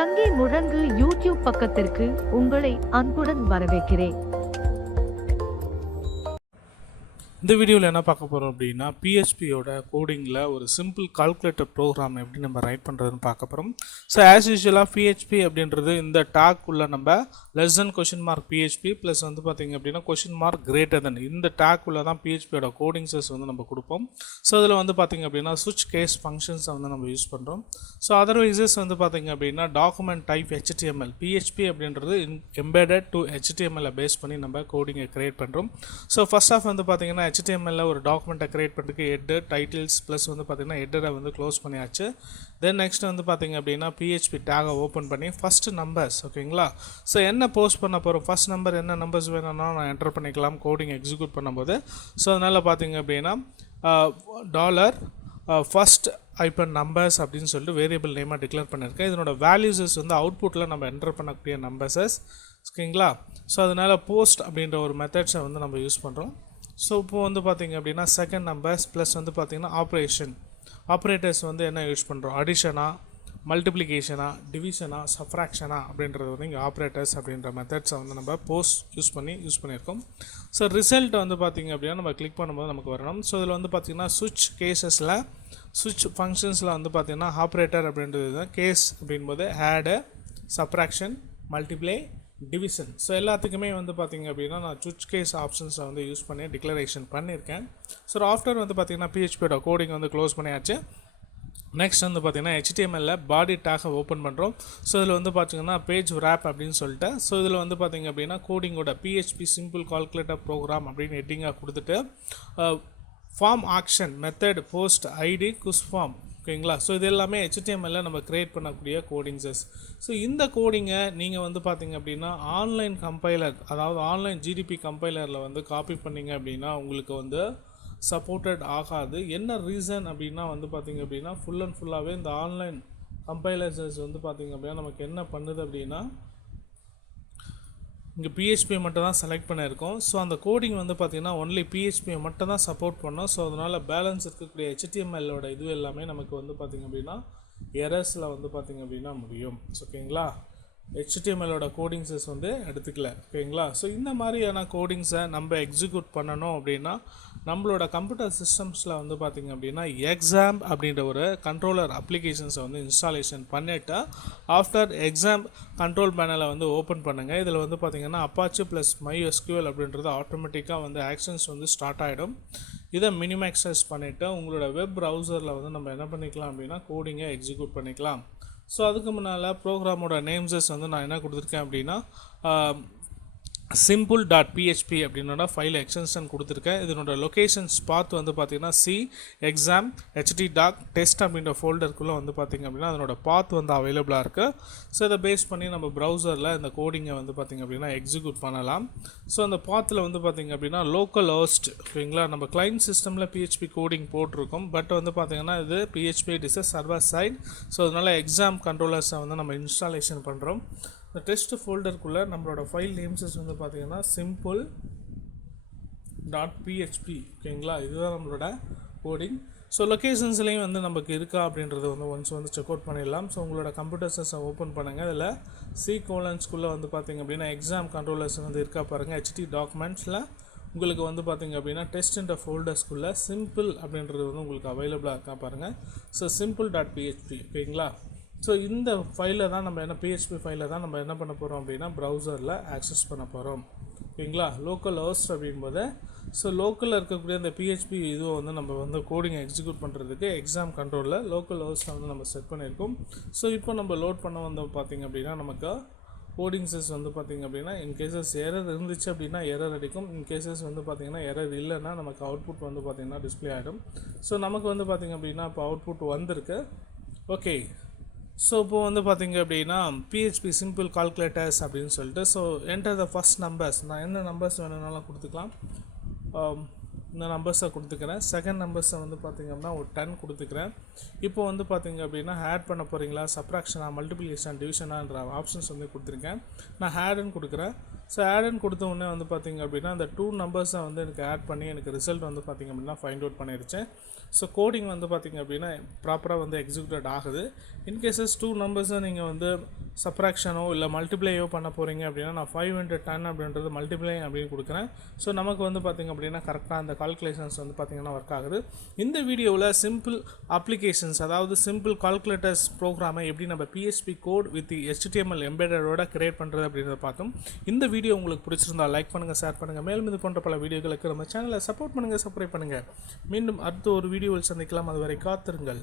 சங்கி முழங்கு யூடியூப் பக்கத்திற்கு உங்களை அன்புடன் வரவேற்கிறேன். இந்த வீடியோவில் என்ன பார்க்க போகிறோம் அப்படின்னா பிஹெச்பியோட கோடிங்கில் ஒரு சிம்பிள் கால்குலேட்டர் ப்ரோக்ராம் எப்படி நம்ம ரைட் பண்ணுறதுன்னு பார்க்க போகிறோம். ஸோ ஆஸ் யூஷுவலாக பிஹெச்பி அப்படின்றது இந்த டாக்குள்ளே நம்ம less than question mark PHP plus வந்து பார்த்திங்க அப்படின்னா கொஷின் மார்க் கிரேட்டர் தென் இந்த டாக்குள்ளே தான் பிஹெச்பியோட கோடிங்ஸஸ் வந்து நம்ம கொடுப்போம். ஸோ அதில் வந்து பார்த்திங்க அப்படின்னா சுவிட்ச் கேஸ் ஃபங்க்ஷன்ஸை வந்து நம்ம யூஸ் பண்ணுறோம். ஸோ அதர்வைசஸ் வந்து பார்த்திங்க அப்படின்னா டாக்குமெண்ட் டைப் HTML பிஹெச்பி அப்படின்றது எம்பெடட் டு HTML பேஸ் பண்ணி நம்ம கோடிங்கை க்ரியேட் பண்ணுறோம். ஸோ ஃபர்ஸ்ட் ஆஃப் வந்து பார்த்திங்கன்னா HTML ஒரு டாக்குமெண்ட்டை க்ரியேட் பண்ணுறதுக்கு ஹெட்டர் டைட்டில்ஸ் ப்ளஸ் வந்து பார்த்திங்கன்னா ஹெட்டரை வந்து க்ளோஸ் பண்ணியாச்சு. தென் நெக்ஸ்ட் வந்து பார்த்திங்க அப்படின்னா பிஹெச்பி டேகை ஓப்பன் பண்ணி ஃபஸ்ட்டு நம்பர்ஸ் ஓகேங்களா. ஸோ என்ன போஸ்ட் பண்ண போகிறோம், ஃபஸ்ட் நம்பர் என்ன நம்பர்ஸ் வேணும்னா நான் என்டர் பண்ணிக்கலாம் கோடிங் எக்ஸிக்யூட் பண்ணும்போது. ஸோ அதனால் பார்த்திங்க அப்படின்னா டாலர் ஃபஸ்ட் ஐப்பன் நம்பர்ஸ் அப்படின்னு சொல்லிட்டு வேரியபிள் நேமாக டிக்ளேர் பண்ணியிருக்கேன். இதனோட வேல்யூஸஸ் வந்து அவுட்புட்டில் நம்ம என்டர் பண்ணக்கூடிய நம்பர்ஸஸ் ஓகேங்களா. ஸோ அதனால் போஸ்ட் அப்படின்ற ஒரு மெத்தட்ஸை வந்து நம்ம யூஸ் பண்ணுறோம். ஸோ இப்போது வந்து பார்த்திங்க அப்படின்னா செகண்ட் நம்பர்ஸ் ப்ளஸ் வந்து பார்த்திங்கன்னா ஆப்ரேட்டர்ஸ் வந்து என்ன யூஸ் பண்ணுறோம், அடிஷனா மல்டிப்ளிகேஷனா டிவிஷனா சப்ராக்ஷனா அப்படின்றது வந்து இங்கே ஆப்ரேட்டர்ஸ் அப்படின்ற மெத்தட்ஸை வந்து நம்ம போஸ்ட் யூஸ் பண்ணியிருக்கோம். ஸோ ரிசல்ட் வந்து பார்த்திங்க அப்படின்னா நம்ம கிளிக் பண்ணும்போது நமக்கு வரணும். ஸோ இதில் வந்து பார்த்திங்கன்னா சுவிட்ச் ஃபங்க்ஷன்ஸில் வந்து பார்த்திங்கன்னா ஆப்ரேட்டர் அப்படின்றது தான் கேஸ் அப்படின்போது ஆடு சப்ராக்ஷன் மல்டிப்ளை டிவிஷன். ஸோ எல்லாத்துக்குமே வந்து பார்த்திங்க அப்படின்னா நான் சுவிட்ச் கேஸ் ஆப்ஷன்ஸை வந்து யூஸ் பண்ணி டிக்ளரேஷன் பண்ணியிருக்கேன். ஸோ ஆஃப்டர் வந்து பார்த்திங்கன்னா பிஹெச்பியோட கோடிங் வந்து க்ளோஸ் பண்ணியாச்சு. நெக்ஸ்ட் வந்து பார்த்திங்கன்னா HTML பாடி டேகை ஓப்பன் பண்ணுறோம். ஸோ இதில் வந்து பார்த்திங்கன்னா பேஜ் ரேப் அப்படின்னு சொல்லிட்டு ஸோ இதில் வந்து பார்த்திங்க அப்படின்னா கோடிங்கோட பிஹெச்பி சிம்பிள் கால்குலேட்டர் ப்ரோக்ராம் அப்படின்னு ஹெட்டிங்காக கொடுத்துட்டு form action method post ID குஸ் ஃபார்ம் ஓகேங்களா. ஸோ இது எல்லாமே HTML நம்ம க்ரியேட் பண்ணக்கூடிய கோடிங்ஸஸ். ஸோ இந்த கோடிங்கை நீங்கள் வந்து பார்த்திங்க அப்படின்னா ஆன்லைன் கம்பைலர் அதாவது ஆன்லைன் GDP கம்பைலரில் வந்து காப்பி பண்ணிங்க அப்படின்னா உங்களுக்கு வந்து சப்போர்ட்டட் ஆகாது. என்ன ரீசன் அப்படின்னா வந்து பார்த்திங்க அப்படின்னா ஃபுல் அண்ட் ஃபுல்லாகவே இந்த ஆன்லைன் கம்பைலர்ஸஸ் வந்து பார்த்திங்க அப்படின்னா நமக்கு என்ன பண்ணுது அப்படின்னா இங்கே பிஹெச்பி மட்டும் தான் செலக்ட் பண்ணியிருக்கோம். ஸோ அந்த கோடிங் வந்து பார்த்திங்கன்னா ஒன்லி பிஹெச்பியை மட்டும் தான் சப்போர்ட் பண்ணோம். ஸோ அதனால் பேலன்ஸ் இருக்கக்கூடிய HTML இது எல்லாமே நமக்கு வந்து பார்த்திங்க அப்படின்னா எரர்ஸில் வந்து பார்த்திங்க அப்படின்னா முடியும் ஓகேங்களா. HTML கோடிங்ஸஸ் வந்து எடுத்துக்கல ஓகேங்களா. ஸோ இந்த மாதிரியான கோடிங்ஸை நம்ம எக்ஸிக்யூட் பண்ணணும் அப்படின்னா நம்மளோட கம்ப்யூட்டர் சிஸ்டம்ஸில் வந்து பார்த்திங்க அப்படின்னா எக்ஸாம் அப்படின்ற ஒரு கண்ட்ரோலர் அப்ளிகேஷன்ஸை வந்து இன்ஸ்டாலேஷன் பண்ணிவிட்டு ஆஃப்டர் எக்ஸாம் கண்ட்ரோல் பேனலை வந்து ஓப்பன் பண்ணுங்கள். இதில் வந்து பார்த்திங்கன்னா அப்பாச்சி ப்ளஸ் MySQL அப்படின்றது ஆட்டோமேட்டிக்காக வந்து ஆக்ஷன்ஸ் வந்து ஸ்டார்ட் ஆகிடும். இதை மினிமேக்ஸஸ் பண்ணிவிட்டு உங்களோட வெப் ப்ரௌசரில் வந்து நம்ம என்ன பண்ணிக்கலாம் அப்படின்னா கோடிங்கை எக்ஸிக்யூட் பண்ணிக்கலாம். ஸோ அதுக்கு முன்னால் ப்ரோக்ராமோட நேம்ஸஸ் வந்து நான் என்ன கொடுத்துருக்கேன் அப்படின்னா simple.php அப்படின்னோட ஃபைல் எக்ஸ்டென்ஷன் கொடுத்துருக்கேன். இதனோட லொக்கேஷன்ஸ் பார்த்து வந்து பார்த்திங்கன்னா exam htdoc டெஸ்ட் அப்படின்ற ஃபோல்டருக்குள்ளே வந்து பார்த்திங்க அப்படின்னா அதனோட பாத் வந்து அவைலபிளாக இருக்குது. ஸோ இதை பேஸ் பண்ணி நம்ம ப்ரௌசரில் இந்த கோடிங்கை வந்து பார்த்திங்க அப்படின்னா எக்ஸிக்யூட் பண்ணலாம். ஸோ அந்த பாத்தில் வந்து பார்த்திங்க அப்படின்னா லோக்கல் ஹோஸ்ட் ஓகேங்களா. நம்ம கிளைண்ட் சிஸ்டமில் PHP கோடிங் போட்டிருக்கோம். பட் வந்து பார்த்திங்கன்னா இது PHP is server side. So அதனால் எக்ஸாம் கண்ட்ரோலர்ஸை வந்து நம்ம இன்ஸ்டாலேஷன் பண்ணுறோம். இந்த டெஸ்ட் ஃபோல்டருக்குள்ளே நம்மளோட ஃபைல் நேம்ஸஸ் வந்து பார்த்திங்கன்னா simple.php ஓகேங்களா. இதுதான் நம்மளோட கோடிங். ஸோ லொக்கேஷன்ஸ்லேயும் வந்து நமக்கு இருக்கா அப்படின்றது வந்து ஒன்ஸ் வந்து செக் அவுட் பண்ணிடலாம். ஸோ உங்களோட கம்ப்யூட்டர்ஸை ஓப்பன் பண்ணுங்கள். இதில் C:\***ஸ்குள்ளே வந்து பார்த்திங்க அப்படின்னா எக்ஸாம் கண்ட்ரோலர்ஸ் வந்து இருக்கா பாருங்கள். HT டாக்குமெண்ட்ஸில் உங்களுக்கு வந்து பார்த்திங்க அப்படின்னா டெஸ்ட்ன்ற ஃபோல்டர்ஸ்குள்ளே சிம்பிள் அப்படின்றது வந்து உங்களுக்கு அவைலபிளாக இருக்கா பாருங்கள். ஸோ simple.php ஓகேங்களா. ஸோ இந்த ஃபைலில் தான் நம்ம PHP ஃபைலில் தான் நம்ம என்ன பண்ண போகிறோம் அப்படின்னா ப்ரௌசரில் ஆக்சஸ் பண்ண போகிறோம் ஓகேங்களா. லோக்கல் ஹோஸ்ட் அப்படின்போது ஸோ லோக்கலில் இருக்கக்கூடிய இந்த PHP இதுவும் வந்து நம்ம வந்து கோடிங்கை எக்ஸிக்யூட் பண்ணுறதுக்கு எக்ஸாம் கண்ட்ரோலில் லோக்கல் ஹோஸ்ட்டை வந்து நம்ம செட் பண்ணியிருக்கோம். ஸோ இப்போ நம்ம லோட் பண்ண வந்து பார்த்திங்க அப்படின்னா நமக்கு கோடிங்ஸஸ் வந்து பார்த்திங்க அப்படின்னா இன்கேசஸ் எரர் இருந்துச்சு அப்படின்னா எரர் அடிக்கும். இன்கேசஸ் வந்து பார்த்திங்கன்னா எரர் இல்லைன்னா நமக்கு அவுட்புட் வந்து பார்த்திங்கன்னா டிஸ்பிளே ஆகிடும். ஸோ நமக்கு வந்து பார்த்திங்க அப்படின்னா இப்போ அவுட்புட் வந்திருக்கு ஓகே. ஸோ இப்போது வந்து பார்த்திங்க அப்படின்னா PHP சிம்பிள் கால்குலேட்டர்ஸ் அப்படின்னு சொல்லிட்டு so enter the first numbers நான் என்ன நம்பர்ஸ் வேணும்னாலும் கொடுத்துக்கலாம். இந்த நம்பர்ஸை கொடுத்துக்கிறேன். செகண்ட் நம்பர்ஸை வந்து பார்த்திங்க அப்படின்னா ஒரு 10 கொடுத்துக்கிறேன். இப்போ வந்து பார்த்திங்க அப்படின்னா ஆட் பண்ண போகிறீங்களா சப்ராக்ஷனா மல்டிப்ளிகேஷன் டிவிஷனான்ற ஆப்ஷன்ஸ் வந்து கொடுத்துருக்கேன். நான் ஆடுன்னு கொடுக்குறேன். ஸோ ஆடுன்னு கொடுத்த உடனே வந்து பார்த்திங்க அப்படின்னா அந்த 2 நம்பர்ஸை வந்து எனக்கு ஆட் பண்ணி எனக்கு ரிசல்ட் வந்து பார்த்திங்க அப்படின்னா ஃபைண்ட் அவுட் பண்ணிடுச்சேன். ஸோ கோடிங் வந்து பார்த்திங்க அப்படின்னா ப்ராப்பராக வந்து எக்ஸிக்யூட் ஆகுது. இன்கேசஸ் 2 நம்பர்ஸை நீங்கள் வந்து சப்ராக்ஷனோ இல்லை மல்டிப்ளையோ பண்ண போகிறீங்க அப்படின்னா நான் 5 into 10 அப்படின்றது மல்டிப்ளை அப்படின்னு கொடுக்குறேன். ஸோ நமக்கு வந்து பார்த்திங்க அப்படின்னா கரெக்டாக அந்த கால்குலேஷன்ஸ் வந்து பார்த்திங்கன்னா ஒர்க் ஆகுது. இந்த வீடியோவில் சிம்பிள் அப்ளிகேஷன்ஸ், அதாவது சிம்பிள் கால்குலேட்டர்ஸ் ப்ரோக்ராமை எப்படி நம்ம PHP கோட் வித் HTML எம்பெடடோட கிரியேட் பண்ணுறது அப்படின்றத பார்த்தோம். இந்த வீடியோ உங்களுக்கு பிடிச்சிருந்தா லைக் பண்ணுங்கள், ஷேர் பண்ணுங்கள். மேலும் இது போன்ற பல வீடியோக்களுக்கு நம்ம சேனலை சப்போர்ட் பண்ணுங்கள், சப்ஸ்கிரைப் பண்ணுங்கள். மீண்டும் அடுத்த ஒரு வீடியோவில் சந்திக்கலாம். அதுவரை காத்திருங்கள்.